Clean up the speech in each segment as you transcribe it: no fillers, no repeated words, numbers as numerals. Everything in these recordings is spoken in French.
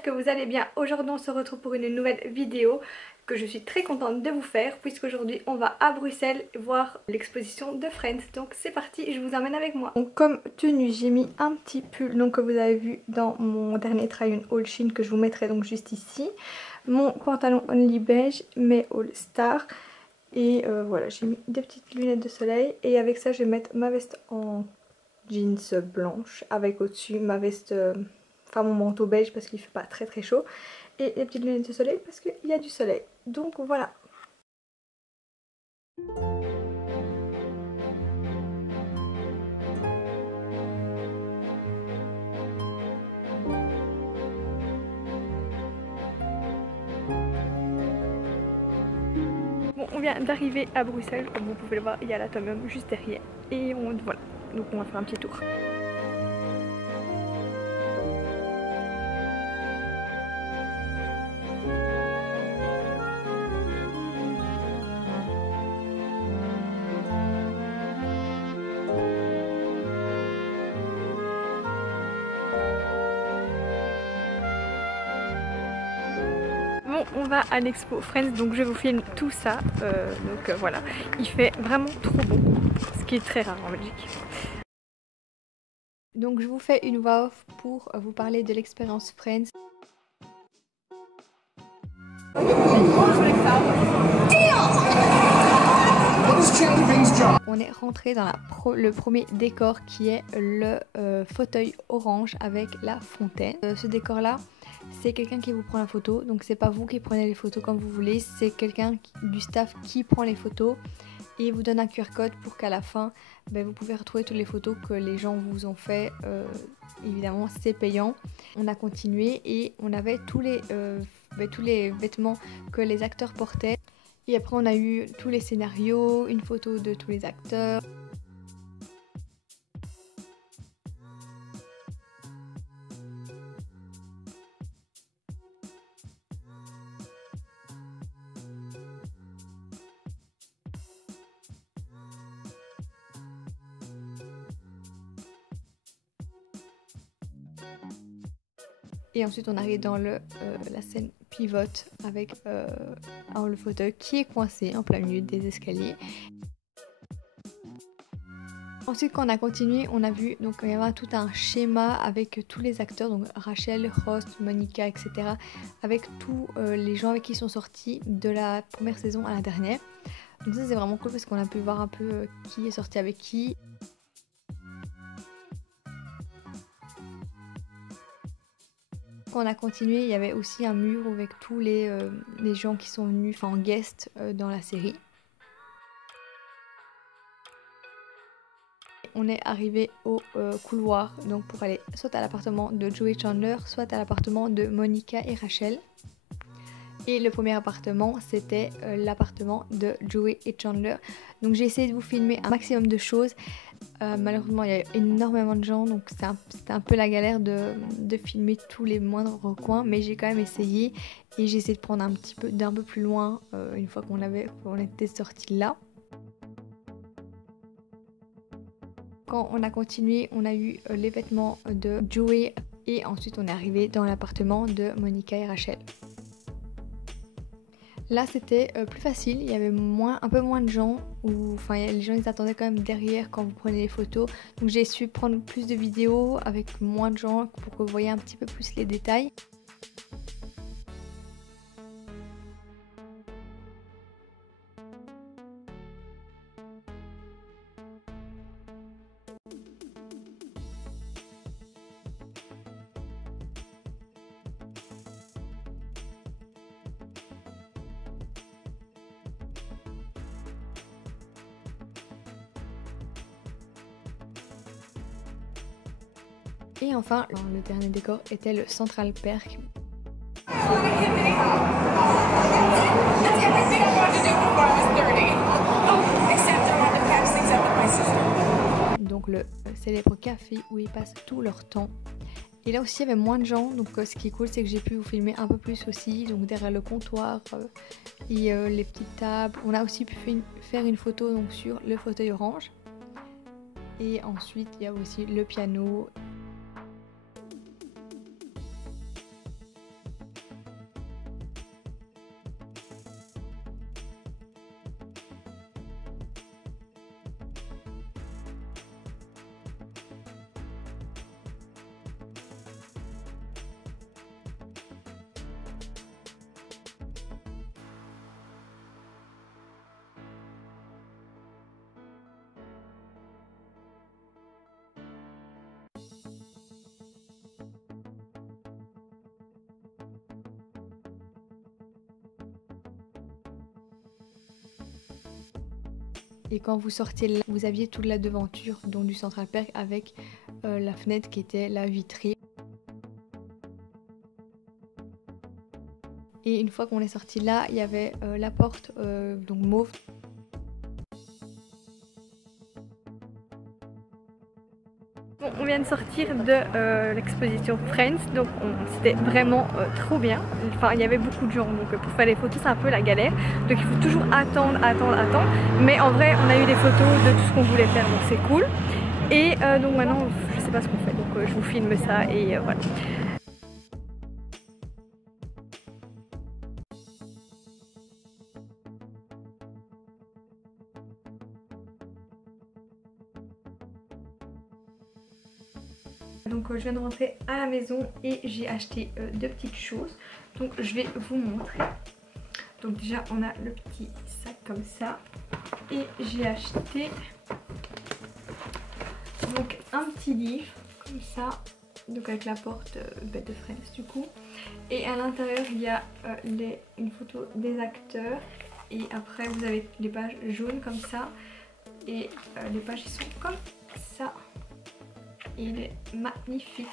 j'espère que vous allez bien. Aujourd'hui on se retrouve pour une nouvelle vidéo que je suis très contente de vous faire, puisqu'aujourd'hui on va à Bruxelles voir l'exposition de Friends. Donc c'est parti, je vous emmène avec moi. Donc comme tenue j'ai mis un petit pull donc, que vous avez vu dans mon dernier try on haul Shein, que je vous mettrai donc juste ici. Mon pantalon only beige mais all star. Et voilà, j'ai mis des petites lunettes de soleil. Et avec ça je vais mettre ma veste en jeans blanche avec au-dessus ma veste, enfin mon manteau beige parce qu'il fait pas très très chaud, et les petites lunettes de soleil parce qu'il y a du soleil. Donc voilà. Bon, on vient d'arriver à Bruxelles, comme vous pouvez le voir, il y a l'Atomium juste derrière. Et voilà, donc on va faire un petit tour. Bon, on va à l'expo Friends, donc je vous filme tout ça. Voilà, il fait vraiment trop beau, ce qui est très rare en Belgique. Donc je vous fais une voix off pour vous parler de l'expérience Friends. On est rentré dans le premier décor qui est le fauteuil orange avec la fontaine. Ce décor là, c'est quelqu'un qui vous prend la photo, donc c'est pas vous qui prenez les photos comme vous voulez, c'est quelqu'un du staff qui prend les photos et vous donne un QR code pour qu'à la fin vous pouvez retrouver toutes les photos que les gens vous ont fait. Évidemment c'est payant. On a continué et on avait tous les vêtements que les acteurs portaient. Et après on a eu tous les scénarios, une photo de tous les acteurs. Et ensuite on arrive dans la scène pivote avec le fauteuil qui est coincé en plein milieu des escaliers. Ensuite quand on a continué, on a vu donc il y avait tout un schéma avec tous les acteurs, donc Rachel, Ross, Monica, etc. avec tous les gens avec qui ils sont sortis de la première saison à la dernière. Donc ça c'est vraiment cool parce qu'on a pu voir un peu qui est sorti avec qui. Quand on a continué, il y avait aussi un mur avec tous les gens qui sont venus en guest dans la série. On est arrivé au couloir donc pour aller soit à l'appartement de Joey Chandler, soit à l'appartement de Monica et Rachel. Et le premier appartement, c'était l'appartement de Joey et Chandler. Donc j'ai essayé de vous filmer un maximum de choses. Malheureusement, il y a énormément de gens, donc c'était un peu la galère de filmer tous les moindres recoins. Mais j'ai quand même essayé et j'ai essayé de prendre un petit peu d'un peu plus loin une fois qu'on était sortis là. Quand on a continué, on a eu les vêtements de Joey et ensuite on est arrivé dans l'appartement de Monica et Rachel. Là c'était plus facile, il y avait un peu moins de gens, les gens ils attendaient quand même derrière quand vous prenez les photos. Donc j'ai su prendre plus de vidéos avec moins de gens pour que vous voyez un petit peu plus les détails. Et enfin, le dernier décor était le Central Perk. Donc le célèbre café où ils passent tout leur temps. Et là aussi il y avait moins de gens, donc ce qui est cool c'est que j'ai pu vous filmer un peu plus aussi, donc derrière le comptoir et les petites tables. On a aussi pu faire une photo donc sur le fauteuil orange. Et ensuite il y a aussi le piano. Et quand vous sortiez là, vous aviez toute la devanture donc du Central Perk avec la fenêtre qui était la vitrée. Et une fois qu'on est sorti là, il y avait la porte donc mauve. Bon, on vient de sortir de l'exposition Friends, donc c'était vraiment trop bien. Enfin, il y avait beaucoup de gens, donc pour faire les photos c'est un peu la galère. Donc il faut toujours attendre. Mais en vrai, on a eu des photos de tout ce qu'on voulait faire, donc c'est cool. Et donc maintenant, je sais pas ce qu'on fait, donc je vous filme ça et voilà. Donc je viens de rentrer à la maison et j'ai acheté deux petites choses. Donc je vais vous montrer. Donc déjà on a le petit sac comme ça. Et j'ai acheté donc un petit livre comme ça. Donc avec la porte bête de Friends du coup. Et à l'intérieur il y a une photo des acteurs. Et après vous avez les pages jaunes comme ça. Et les pages ils sont comme ça. Il est magnifique.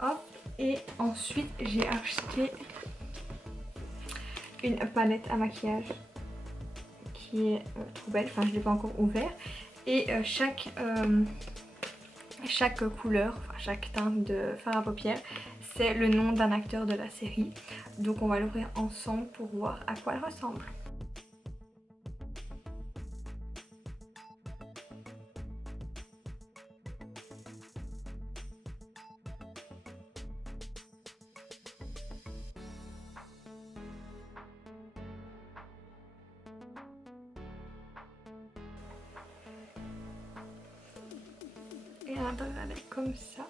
Hop, et ensuite j'ai acheté une palette à maquillage qui est trop belle. Enfin, je ne l'ai pas encore ouvert. Et chaque couleur, enfin chaque teinte de fard à paupières, c'est le nom d'un acteur de la série. Donc on va l'ouvrir ensemble pour voir à quoi elle ressemble. Et à l'intérieur elle est comme ça.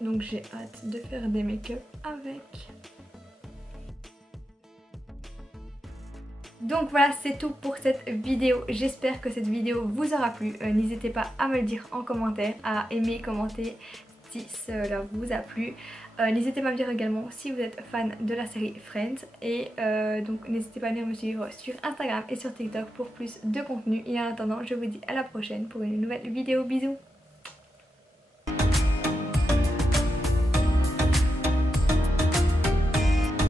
Donc j'ai hâte de faire des make-up avec. Donc voilà, c'est tout pour cette vidéo. J'espère que cette vidéo vous aura plu. N'hésitez pas à me le dire en commentaire, à aimer, commenter si cela vous a plu. N'hésitez pas à me dire également si vous êtes fan de la série Friends. Et donc n'hésitez pas à venir me suivre sur Instagram et sur TikTok pour plus de contenu. Et en attendant, je vous dis à la prochaine pour une nouvelle vidéo. Bisous!